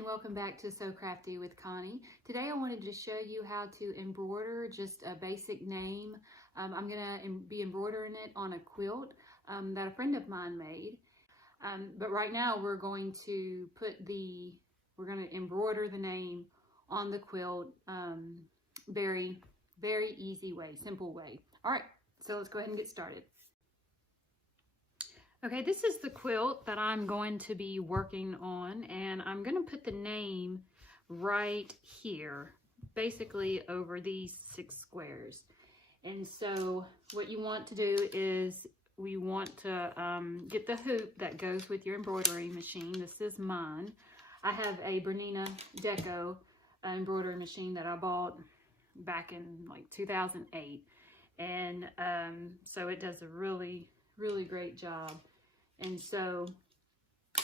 and welcome back to So Crafty with Connie. Today I wanted to show you how to embroider just a basic name. I'm going to be embroidering it on a quilt that a friend of mine made. But right now we're going to embroider the name on the quilt. Very easy way, simple way. All right, so let's go ahead and get started. Okay, this is the quilt that I'm going to be working on, and I'm going to put the name right here, basically over these 6 squares. And so what you want to do is we want to get the hoop that goes with your embroidery machine. This is mine. I have a Bernina Deco embroidery machine that I bought back in like 2008. And so it does a really great job. And so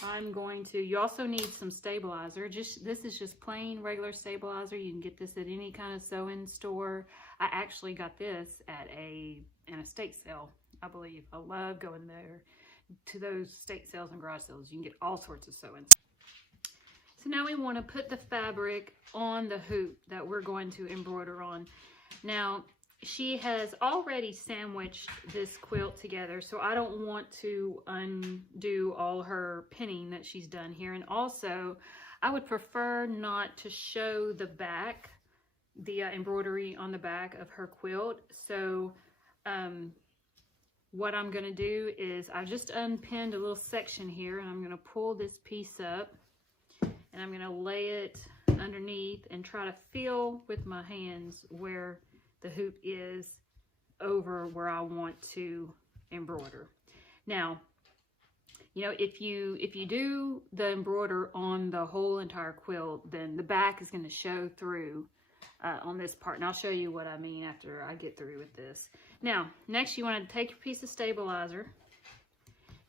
I'm going to, you also need some stabilizer. This is just plain regular stabilizer. You can get this at any kind of sewing store. I actually got this at an estate sale, I believe. I love going there to those estate sales and garage sales. You can get all sorts of sewing. So now we want to put the fabric on the hoop that we're going to embroider on. Now, she has already sandwiched this quilt together, so I don't want to undo all her pinning that she's done here. And also, I would prefer not to show the back, the embroidery on the back of her quilt. So what I'm going to do is I just unpinned a little section here, and I'm going to pull this piece up, and I'm going to lay it underneath and try to feel with my hands where the hoop is over where I want to embroider. Now, you know, if you do the embroider on the whole entire quilt, then the back is going to show through on this part, and I'll show you what I mean after I get through with this. Now, next you want to take your piece of stabilizer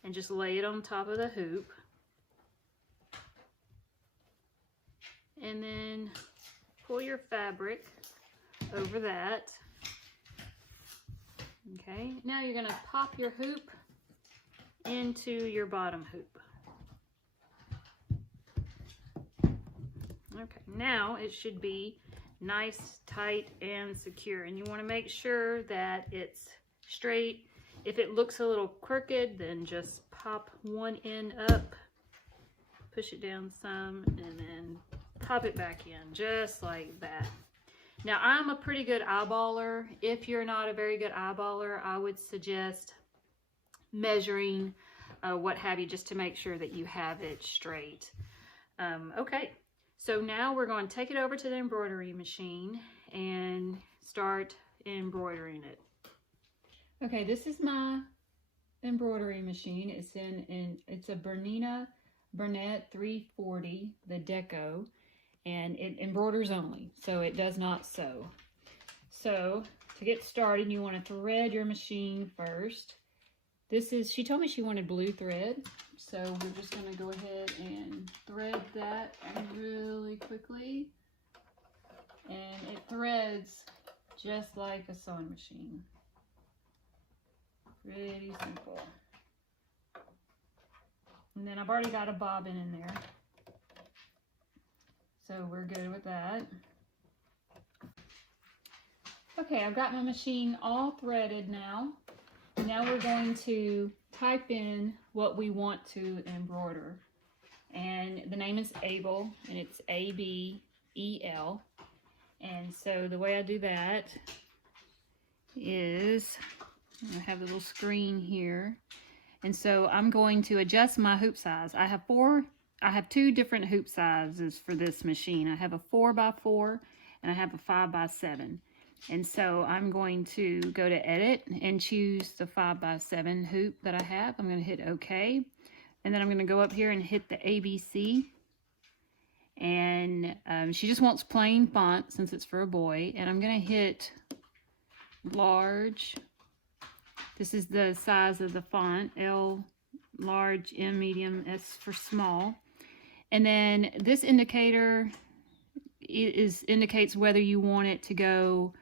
and just lay it on top of the hoop, and then pull your fabric over that. Okay, now you're going to pop your hoop into your bottom hoop. Okay, now it should be nice, tight, and secure, and you want to make sure that it's straight. If it looks a little crooked, then just pop one end up, push it down some, and then pop it back in, just like that. Now, I'm a pretty good eyeballer. If you're not a very good eyeballer, I would suggest measuring what have you, just to make sure that you have it straight. Okay, so now we're going to take it over to the embroidery machine and start embroidering it. Okay, this is my embroidery machine. It's a Bernina Burnett 340, the Deco. And it embroiders only, so it does not sew. So to get started, you want to thread your machine first. She told me she wanted blue thread, so we're just going to go ahead and thread that really quickly. And it threads just like a sewing machine. Pretty simple. And then I've already got a bobbin in there, so we're good with that. Okay, I've got my machine all threaded now. Now we're going to type in what we want to embroider. And the name is Abel, and it's A-B-E-L. And so the way I do that is, I have a little screen here. And so I'm going to adjust my hoop size. I have 2 different hoop sizes for this machine. I have a 4x4 and I have a 5x7. And so I'm going to go to edit and choose the 5x7 hoop that I have. I'm going to hit OK. And then I'm going to go up here and hit the ABC. And she just wants plain font since it's for a boy. And I'm going to hit large. This is the size of the font, L large, M medium, S for small. And then this indicator indicates whether you want it to go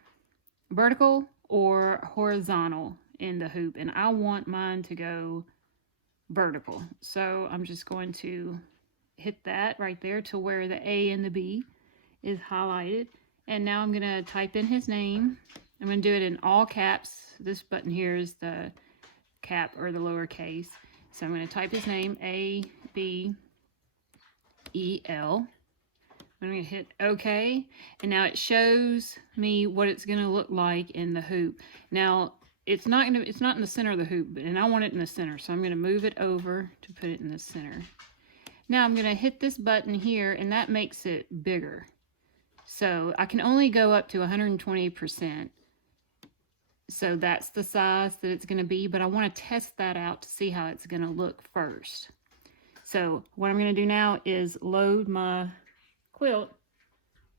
vertical or horizontal in the hoop. And I want mine to go vertical. So I'm just going to hit that right there to where the A and the B is highlighted. And now I'm going to type in his name. I'm going to do it in all caps. This button here is the cap or the lowercase. So I'm going to type his name, A-B-E-L. I'm going to hit OK. And now it shows me what it's going to look like in the hoop. Now, it's not in the center of the hoop, and I want it in the center. So I'm going to move it over to put it in the center. Now I'm going to hit this button here, and that makes it bigger. So I can only go up to 120%. So that's the size that it's going to be, but I want to test that out to see how it's going to look first. So what I'm going to do now is load my quilt,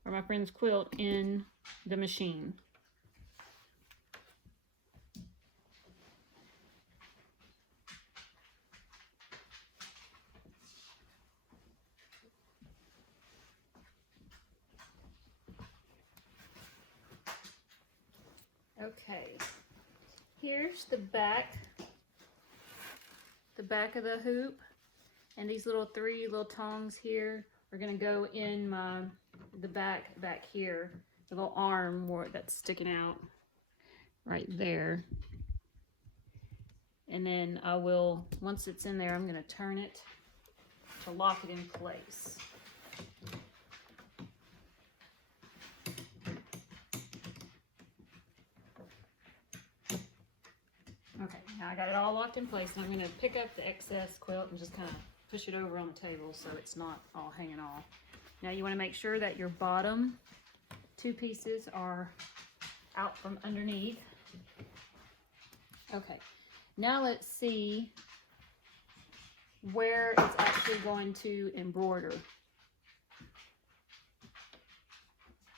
or my friend's quilt, in the machine. Okay, here's the back of the hoop, and these three little tongs here are going to go in the back here, the little arm that's sticking out right there. And then I will, once it's in there, I'm going to turn it to lock it in place. Okay, now I got it all locked in place, and I'm going to pick up the excess quilt and just kind of push it over on the table so it's not all hanging off. Now you want to make sure that your bottom two pieces are out from underneath. Okay, now let's see where it's actually going to embroider.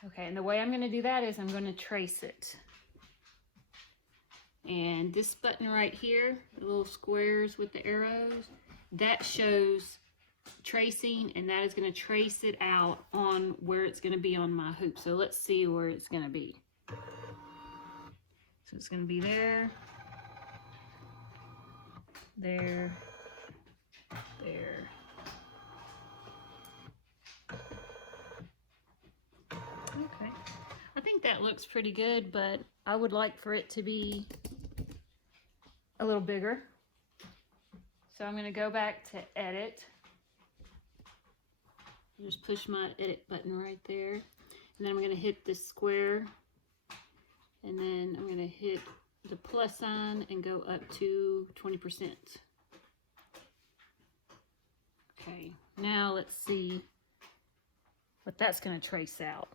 Okay, and the way I'm going to do that is I'm going to trace it. And this button right here, the little squares with the arrows, that shows tracing, and that is going to trace it out on where it's going to be on my hoop. So let's see where it's going to be. So it's going to be there, there, there. Okay, I think that looks pretty good, but I would like for it to be a little bigger. So I'm going to go back to edit. Just push my edit button right there. And then I'm going to hit this square. And then I'm going to hit the plus sign and go up to 20%. Okay, now let's see what that's going to trace out.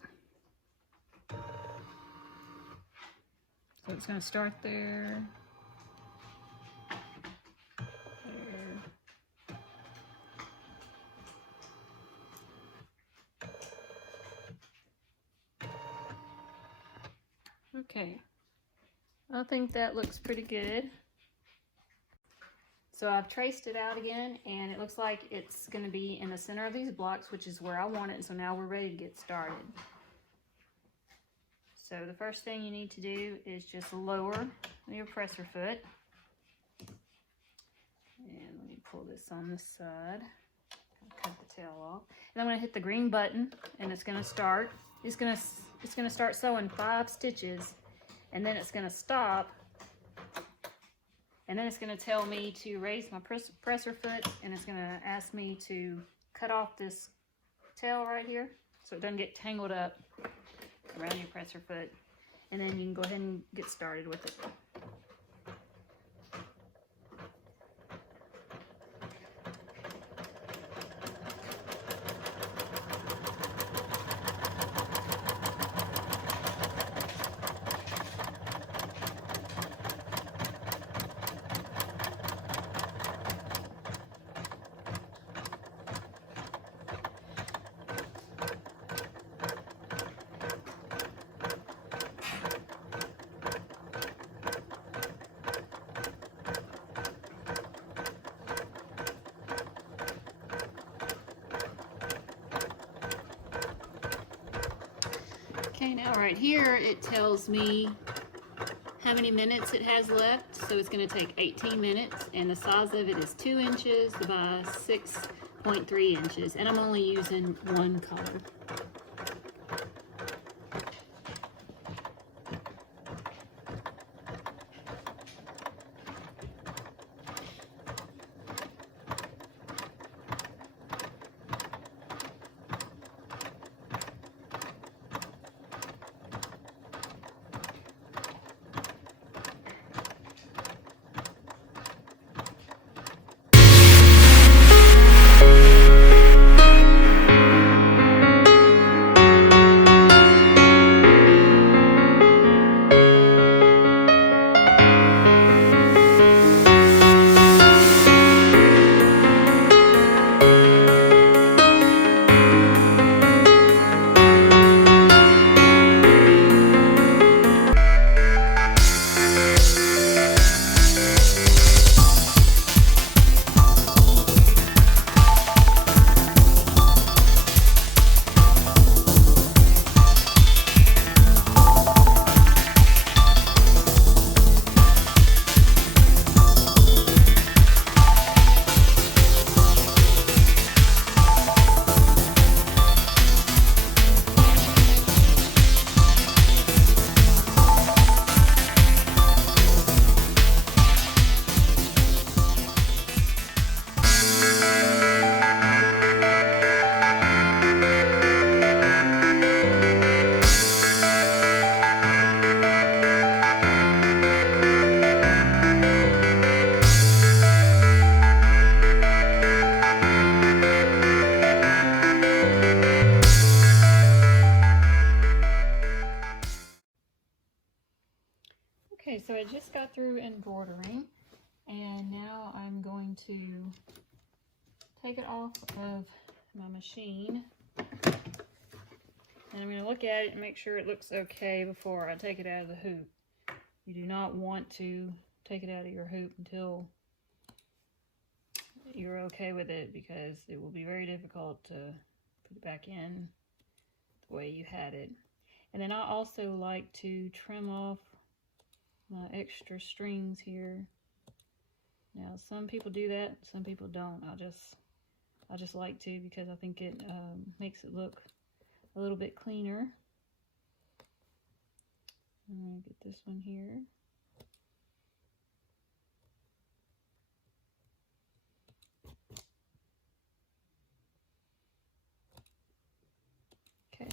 So it's going to start there. Okay, I think that looks pretty good. So I've traced it out again, and it looks like it's going to be in the center of these blocks, which is where I want it. So now we're ready to get started. So the first thing you need to do is just lower your presser foot. And let me pull this on this side. Cut the tail off. And I'm going to hit the green button, and it's going to start. It's going to start sewing 5 stitches, and then it's going to stop, and then it's going to tell me to raise my presser foot, and it's going to ask me to cut off this tail right here so it doesn't get tangled up around your presser foot, and then you can go ahead and get started with it. Okay, now right here it tells me how many minutes it has left. So it's going to take 18 minutes, and the size of it is 2 inches by 0.3 inches, and I'm only using one color. Okay, so I just got through embroidering, and now I'm going to take it off of my machine, and I'm going to look at it and make sure it looks okay before I take it out of the hoop. You do not want to take it out of your hoop until you're okay with it, because it will be very difficult to put it back in the way you had it. And then I also like to trim off my extra strings here. Now some people do that, some people don't. I just like to, because I think it makes it look a little bit cleaner. I'm going to get this one here. Okay,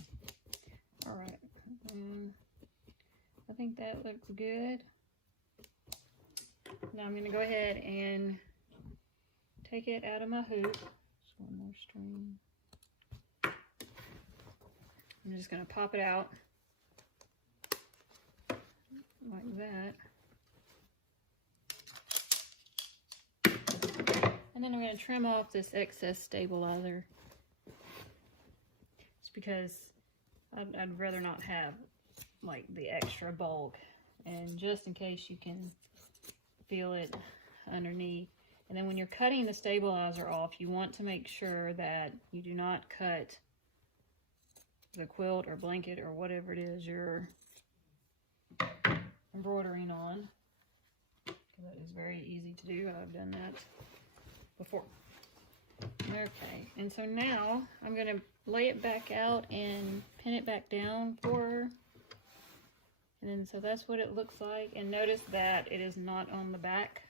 all right. I think that looks good. Now I'm going to go ahead and take it out of my hoop. Just one more string. I'm just going to pop it out like that. And then I'm going to trim off this excess stabilizer, just because I'd rather not have like the extra bulk, and just in case you can feel it underneath. And then when you're cutting the stabilizer off, you want to make sure that you do not cut the quilt or blanket or whatever it is you're embroidering on. That is very easy to do. I've done that before. Okay, and so now I'm going to lay it back out and pin it back down for her. And then so that's what it looks like. And notice that it is not on the back,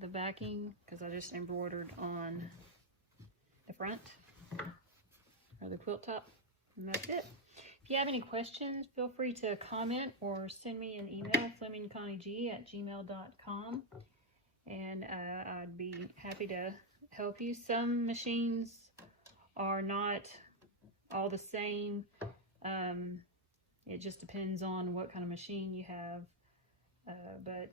the backing, because I just embroidered on the front or the quilt top. And that's it. If you have any questions, feel free to comment or send me an email, flemingconnieg@gmail.com, and I'd be happy to help you. Some machines are not all the same. It just depends on what kind of machine you have, but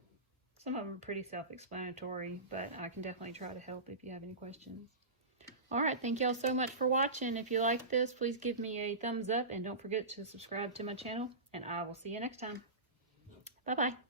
some of them are pretty self-explanatory, but I can definitely try to help if you have any questions. All right, thank y'all so much for watching. If you like this, please give me a thumbs up, and don't forget to subscribe to my channel, and I will see you next time. Bye-bye.